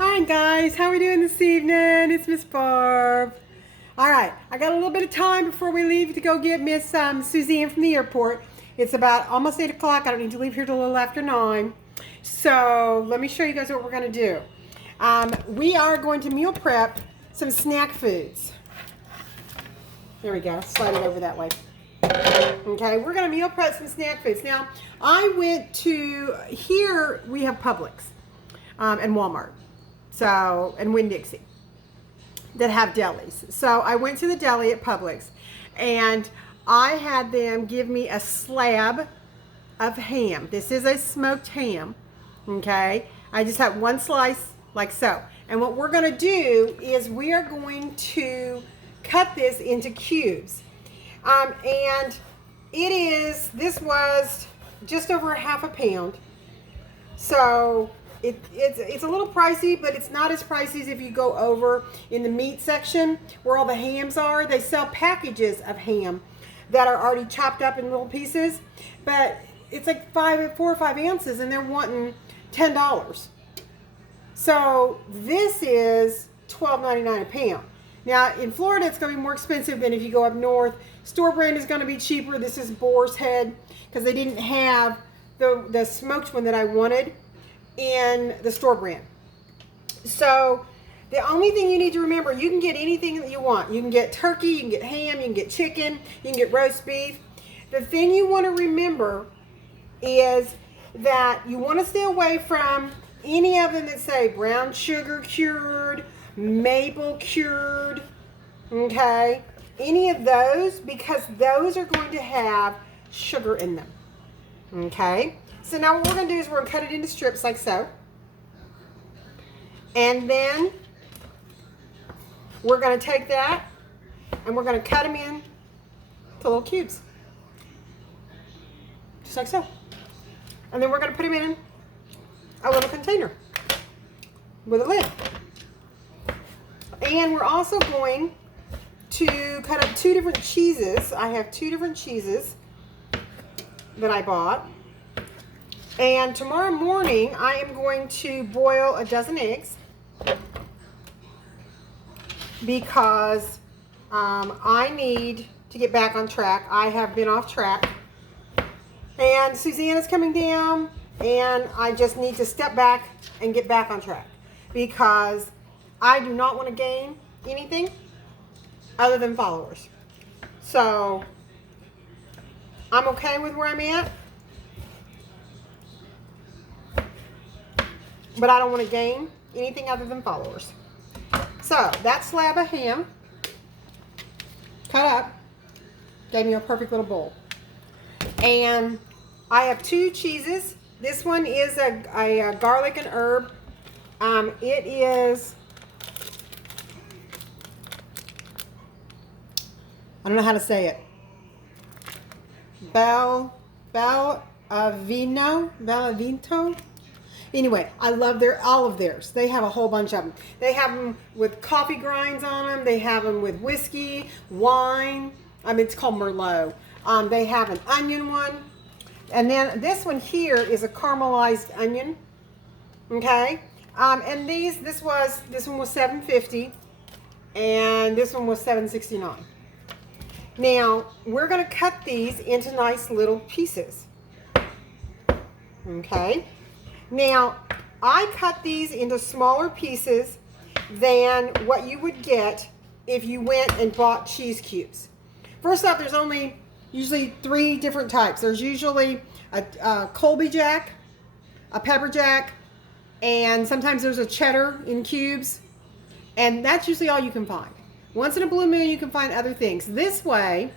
Hi guys, how are we doing this evening? It's Miss Barb. All right, I got a little bit of time before we leave to go get Miss Suzanne from the airport. It's about almost 8 o'clock. I don't need to leave here till a little after 9. So let me show you guys what we're going to do. We are going to meal prep some snack foods. There we go. Slide it over that way. Okay, we're going to meal prep some snack foods. Now, I went to, here we have Publix and Walmart. So, and Winn-Dixie that have delis. So I went to the deli at Publix and I had them give me a slab of ham. This is a smoked ham, okay? I just have one slice like so. And what we're gonna do is we are going to cut this into cubes. And this was just over half a pound. So it's a little pricey, but it's not as pricey as if you go over in the meat section where all the hams are. They sell packages of ham that are already chopped up in little pieces, but it's like 4 or 5 ounces and they're wanting $10. So this is $12.99 a pound. Now in Florida it's going to be more expensive than if you go up north. Store brand is going to be cheaper. This is boar's head because they didn't have the smoked one that I wanted in the store brand. So the only thing you need to remember, you can get anything that you want. You can get turkey, you can get ham, you can get chicken, you can get roast beef. The thing you want to remember is that you want to stay away from any of them that say brown sugar cured, maple cured, okay? Any of those, because those are going to have sugar in them, okay? So now what we're going to do is we're going to cut it into strips like so. And then we're going to take that and we're going to cut them in to little cubes. Just like so. And then we're going to put them in a little container with a lid. And we're also going to cut up 2 different cheeses. I have 2 different cheeses that I bought. And tomorrow morning, I am going to boil a dozen eggs because I need to get back on track. I have been off track. And Suzanne is coming down, and I just need to step back and get back on track because I do not want to gain anything other than followers. So I'm okay with where I'm at. But I don't want to gain anything other than followers. So that slab of ham cut up gave me a perfect little bowl. And I have 2 cheeses. This one is a garlic and herb. It is, I don't know how to say it. Bellavito. Anyway, I love all of theirs. They have a whole bunch of them. They have them with coffee grinds on them. They have them with whiskey, wine. It's called Merlot. They have an onion one. And then this one here is a caramelized onion. Okay? And this one was $7.50 and this one was $7.69. Now, we're going to cut these into nice little pieces. Okay? Now, I cut these into smaller pieces than what you would get if you went and bought cheese cubes. First off, there's only usually 3 different types. There's usually a Colby Jack, a Pepper Jack, and sometimes there's a cheddar in cubes. And that's usually all you can find. Once in a blue moon, you can find other things. This way,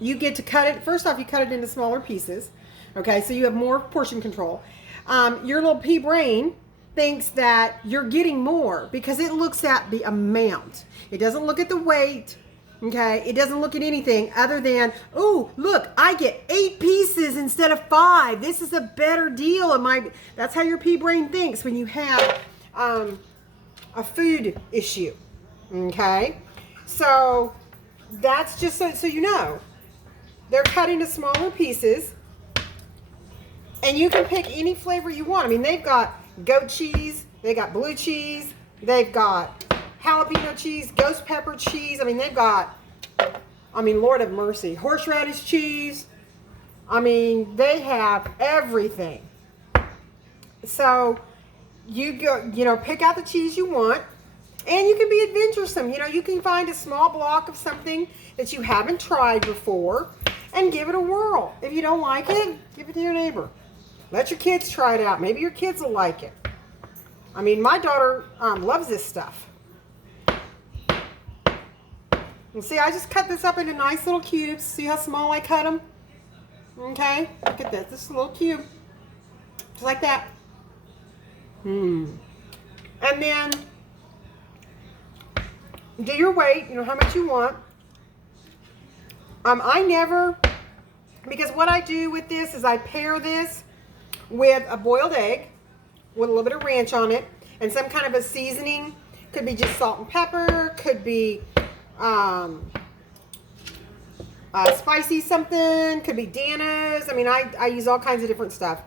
you get to cut it. First off, you cut it into smaller pieces. Okay, so you have more portion control. Your little pea brain thinks that you're getting more because it looks at the amount. It doesn't look at the weight. Okay, it doesn't look at anything other than, oh, look, I get 8 pieces instead of 5. This is a better deal. That's how your pea brain thinks when you have a food issue. Okay, so that's just so you know. They're cut into smaller pieces. And you can pick any flavor you want. I mean, they've got goat cheese, They got blue cheese. They've got jalapeno cheese, ghost pepper cheese. I mean, they've got, I mean, Lord have mercy, horseradish cheese. I mean, they have everything. So you go, you know, pick out the cheese you want, and you can be adventuresome. You know, you can find a small block of something that you haven't tried before and give it a whirl. If you don't like it, give it to your neighbor. Let your kids try it out. Maybe your kids will like it. I mean, my daughter loves this stuff. And see, I just cut this up into nice little cubes. See how small I cut them? Okay, look at this. This is a little cube. Just like that. And then do your weight, you know, how much you want. I never, because what I do with this is I pair this with a boiled egg with a little bit of ranch on it and some kind of a seasoning. Could be just salt and pepper, could be spicy something, could be Dana's. I mean, I use all kinds of different stuff.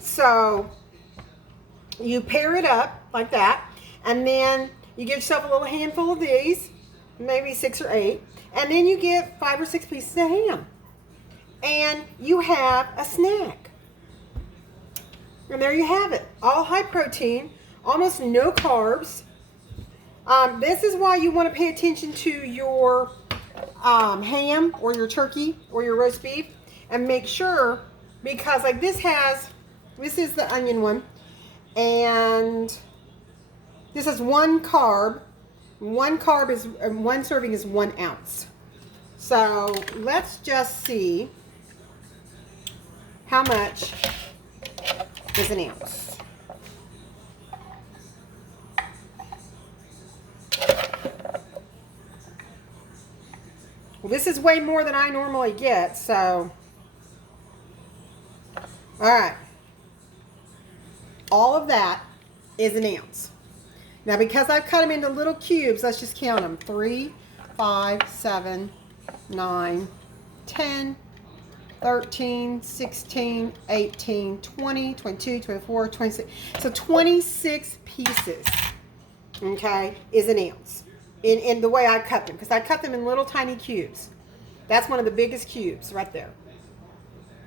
So you pair it up like that, and then you give yourself a little handful of these, maybe 6 or 8, and then you get 5 or 6 pieces of ham, and you have a snack. And there you have it, all high protein, almost no carbs. This is why you want to pay attention to your ham or your turkey or your roast beef, and make sure, because like this is the onion one, and this is 1 carb. 1 carb is, 1 serving is 1 ounce. So let's just see how much is an ounce. Well, this is way more than I normally get, so. All right. All of that is an ounce. Now, because I've cut them into little cubes, let's just count them. 3, 5, 7, 9, 10, 13, 16, 18, 20, 22, 24, 26. So 26 pieces, okay, is an ounce in the way I cut them, because I cut them in little tiny cubes. That's one of the biggest cubes right there.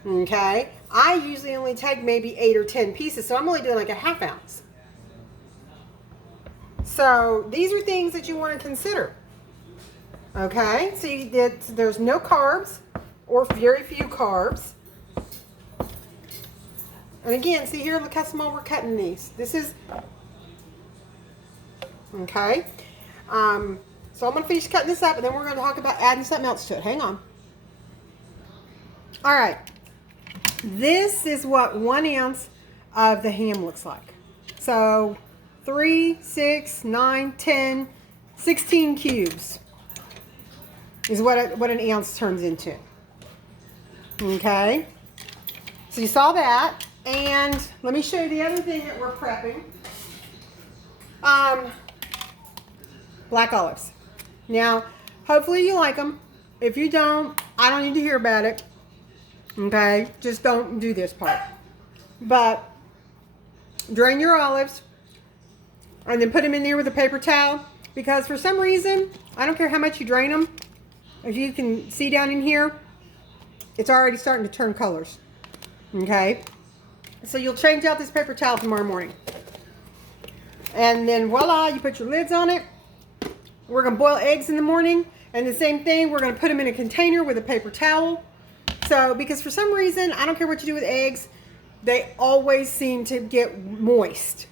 Okay, I usually only take maybe 8 or 10 pieces, so I'm only doing like a ½ ounce. So these are things that you want to consider. Okay, see, there's no carbs or very few carbs. And again, see here, look how small we're cutting these. This is, okay. So I'm going to finish cutting this up, and then we're going to talk about adding something else to it. Hang on. All right. This is what 1 ounce of the ham looks like. So 3, 6, 9, 10, 16 cubes is what an ounce turns into. Okay. So you saw that. And let me show you the other thing that we're prepping. Black olives. Now, hopefully you like them. If you don't, I don't need to hear about it. Okay? Just don't do this part. But drain your olives and then put them in there with a paper towel, because for some reason, I don't care how much you drain them, if you can see down in here, it's already starting to turn colors. Okay? So you'll change out this paper towel tomorrow morning. And then voila, you put your lids on it. We're going to boil eggs in the morning, and the same thing, we're going to put them in a container with a paper towel. So, because for some reason, I don't care what you do with eggs, they always seem to get moist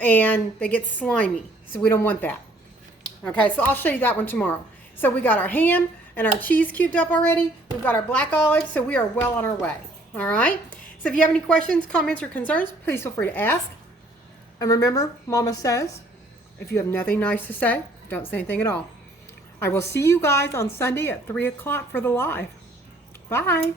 and they get slimy. So we don't want that. Okay, so I'll show you that one tomorrow. So we got our ham and our cheese cubed up already. We've got our black olives, so we are well on our way. All right. So if you have any questions, comments, or concerns, please feel free to ask. And remember, Mama says, if you have nothing nice to say, don't say anything at all. I will see you guys on Sunday at 3 o'clock for the live. Bye.